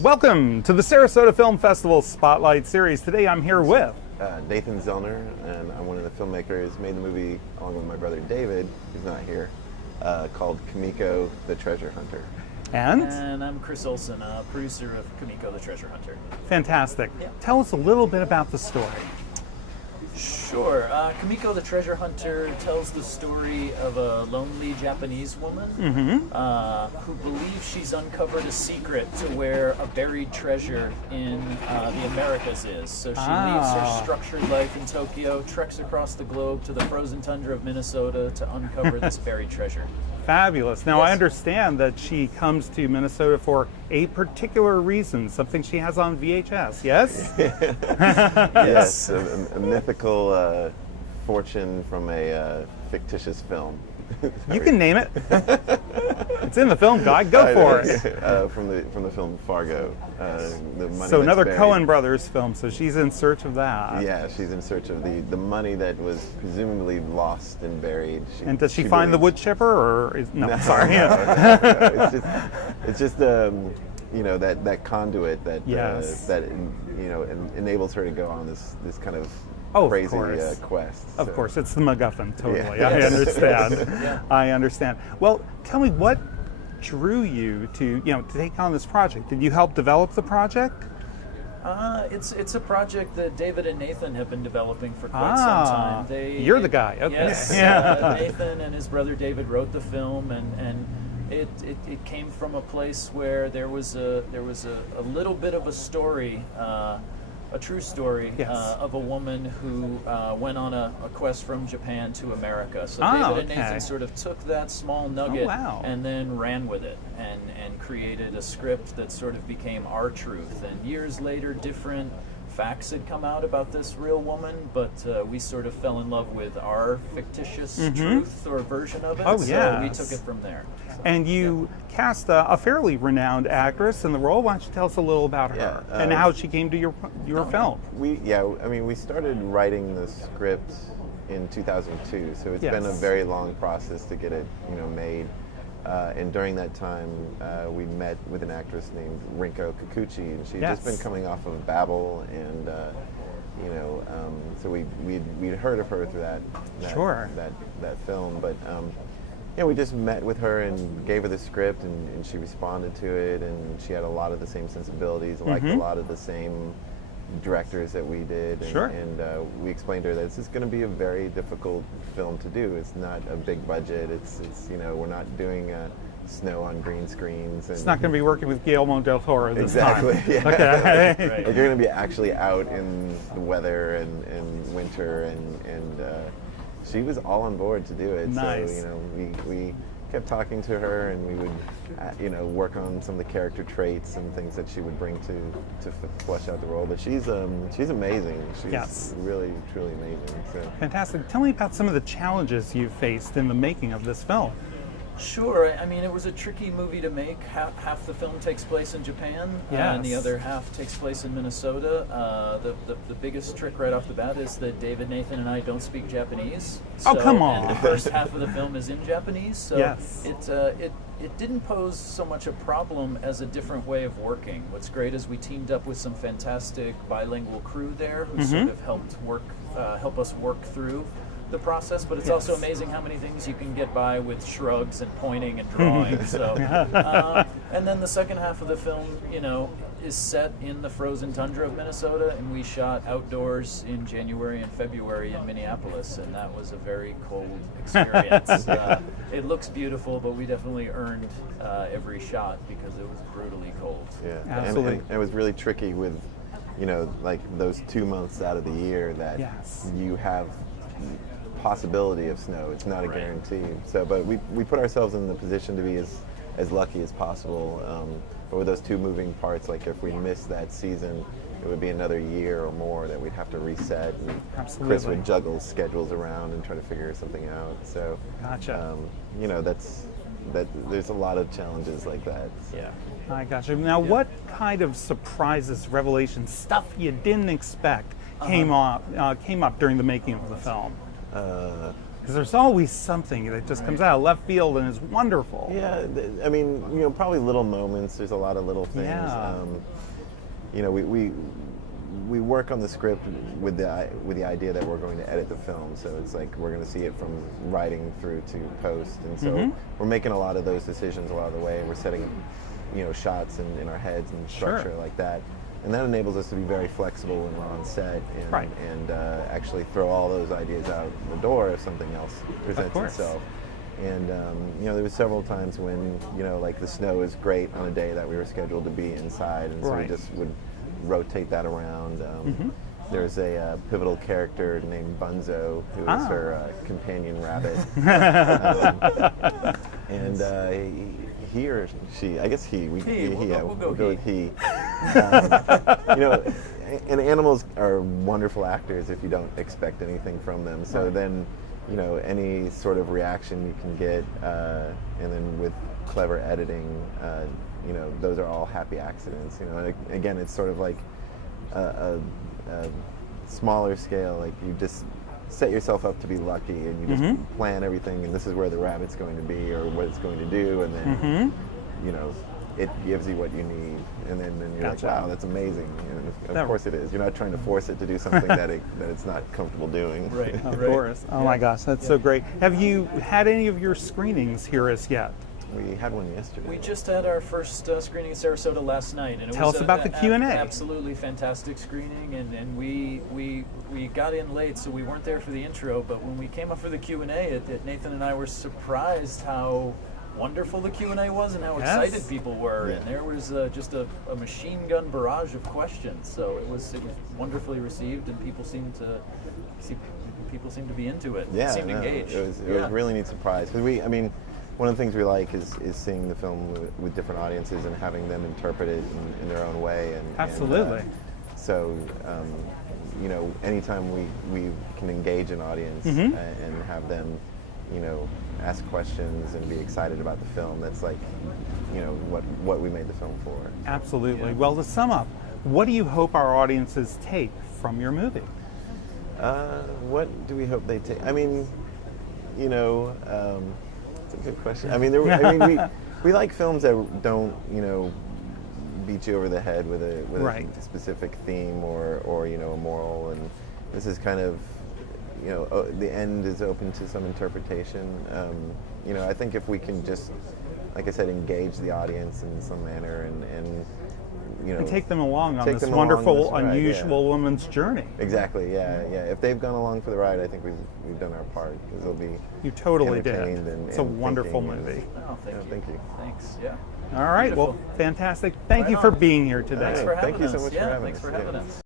Welcome to the Sarasota Film Festival Spotlight Series. Today I'm here with Nathan Zellner, and I'm one of the filmmakers. Made the movie along with my brother David, who's not here, called Kamiko, the Treasure Hunter. And I'm Chris Olson, producer of Kumiko, the Treasure Hunter. Fantastic. Yeah. Tell us a little bit about the story. Sure. Kamiko, the Treasure Hunter tells the story of a lonely Japanese woman who believes she's uncovered a secret to where a buried treasure in the Americas is. So she leaves her structured life in Tokyo, treks across the globe to the frozen tundra of Minnesota to uncover this buried treasure. Fabulous. Now, Yes. I understand that she comes to Minnesota for a particular reason, something she has on VHS, yes? Yes, a mythical fortune from a fictitious film. You can name it. It's in the film guide. Go for it. From the film Fargo. The money So that's another buried. Coen Brothers film, so she's in search of that. Yeah, she's in search of the money that was presumably lost and buried. And does she find the wood chipper, or no, sorry. No, it's just you know, that conduit that Yes. that you know enables her to go on this kind of Oh, of crazy course. quest. Of So, course, it's the MacGuffin, totally. Yeah. I understand. Yeah. I understand. Well, tell me, what drew you to take on this project? Did you help develop the project? It's a project that David and Nathan have been developing for quite some time. You're the guy. Okay. Yes, Yeah. Nathan and his brother David wrote the film, and it came from a place where there was a little bit of a story. A true story Yes. of a woman who went on a quest from Japan to America. So Oh, David and okay. Nathan sort of took that small nugget wow. and then ran with it and created a script that sort of became our truth. And years later, different facts had come out about this real woman, but we sort of fell in love with our fictitious truth or version of it. Oh, so we yes. took it from there. And you cast a fairly renowned actress in the role. Why don't you tell us a little about her and how she came to your film? We started writing the script in 2002, so it's been a Yes. very long process to get it made. And during that time, we met with an actress named Rinko, Kikuchi, and she'd just been coming off of Babel, and so we'd heard of her through that film, but. We just met with her and gave her the script, and she responded to it, and she had a lot of the same sensibilities, liked a lot of the same directors that we did, and we explained to her that this is going to be a very difficult film to do. It's not a big budget. It's we're not doing snow on green screens. And It's not going to be working with Guillermo del Toro this exactly. time. Yeah. Okay. Right. Like, you're going to be actually out in the weather and winter, and she was all on board to do it. Nice. So we kept talking to her, and we would work on some of the character traits and things that she would bring to flesh out the role. But she's amazing. She's really truly amazing. So. Fantastic. Tell me about some of the challenges you faced in the making of this film. Sure. I mean, it was a tricky movie to make. Half the film takes place in Japan, and the other half takes place in Minnesota. The biggest trick right off the bat is that David, Nathan, and I don't speak Japanese. Oh, come on. And the first half of the film is in Japanese, so Yes. it didn't pose so much a problem as a different way of working. What's great is we teamed up with some fantastic bilingual crew there who sort of help us work through the process, but it's also amazing how many things you can get by with shrugs and pointing and drawing. So, and then the second half of the film, is set in the frozen tundra of Minnesota, and we shot outdoors in January and February in Minneapolis, and that was a very cold experience. It looks beautiful, but we definitely earned every shot because it was brutally cold. Yeah, Absolutely. And it was really tricky with, like those 2 months out of the year that you have possibility of snow. It's not a guarantee. So, but we put ourselves in the position to be as lucky as possible. But with those two moving parts, like if we missed that season, it would be another year or more that we'd have to reset. And Absolutely. Chris would juggle schedules around and try to figure something out. So, Gotcha. there's a lot of challenges like that. Yeah. I gotcha. Now, what kind of surprises, revelations, stuff you didn't expect came up during the making of the film? Because Because there's always something that just comes out of left field and is wonderful. Yeah, I mean, you know, probably little moments. There's a lot of little things. Yeah. You know, we work on the script with the idea that we're going to edit the film. So it's like we're going to see it from writing through to post, and so we're making a lot of those decisions a lot of the way. We're setting, you know, shots in our heads and structure like that. And that enables us to be very flexible when we're on set and actually throw all those ideas out the door if something else presents itself. And you know, there was several times when, you know, like the snow is great on a day that we were scheduled to be inside, and so we just would rotate that around. There's a pivotal character named Bunzo, who is her companion rabbit. And he or she, I guess he, we'll go with he. You know, and animals are wonderful actors if you don't expect anything from them. So then, you know, any sort of reaction you can get, and then with clever editing, you know, those are all happy accidents. You know, and again, it's sort of like a smaller scale. Like you just set yourself up to be lucky, and you just plan everything, and this is where the rabbit's going to be or what it's going to do, and then you know, it gives you what you need, and then you're like, wow, that's amazing. And of course it is. You're not trying to force it to do something that it's not comfortable doing. Right. Of course. Oh my gosh, that's so great. Have you had any of your screenings here as yet? We had one yesterday. We just had our first screening in Sarasota last night, and it Tell was us about the Q&A. Absolutely fantastic screening, and we got in late, so we weren't there for the intro. But when we came up for the Q&A, Nathan and I were surprised how wonderful the Q&A was and how excited people were. And there was just a machine gun barrage of questions. So it was wonderfully received, and people seemed to be into it. Yeah, seemed engaged. It was a really neat surprise because I mean, one of the things we like is seeing the film with different audiences and having them interpret it in their own way. Absolutely. So, you know, anytime we can engage an audience and have them, you know, ask questions and be excited about the film, that's like, you know, what we made the film for. Absolutely. Yeah. Well, to sum up, what do you hope our audiences take from your movie? What do we hope they take? I mean, you know, it's a good question. I mean, we like films that don't, you know, beat you over the head with a specific theme or you know, a moral. And this is kind of, you know, the end is open to some interpretation. You know, I think if we can just, like I said, engage the audience in some manner and you know, and take them along on this wonderful, unusual woman's journey. Exactly. Yeah. If they've gone along for the ride, I think we've done our part, because they'll be totally did. And it's a wonderful movie. Thank you. Thanks. Yeah. All right. Beautiful. Well, fantastic. Thank you for being here today. Thanks for having us. Thank you so much for having us. Thanks for having us.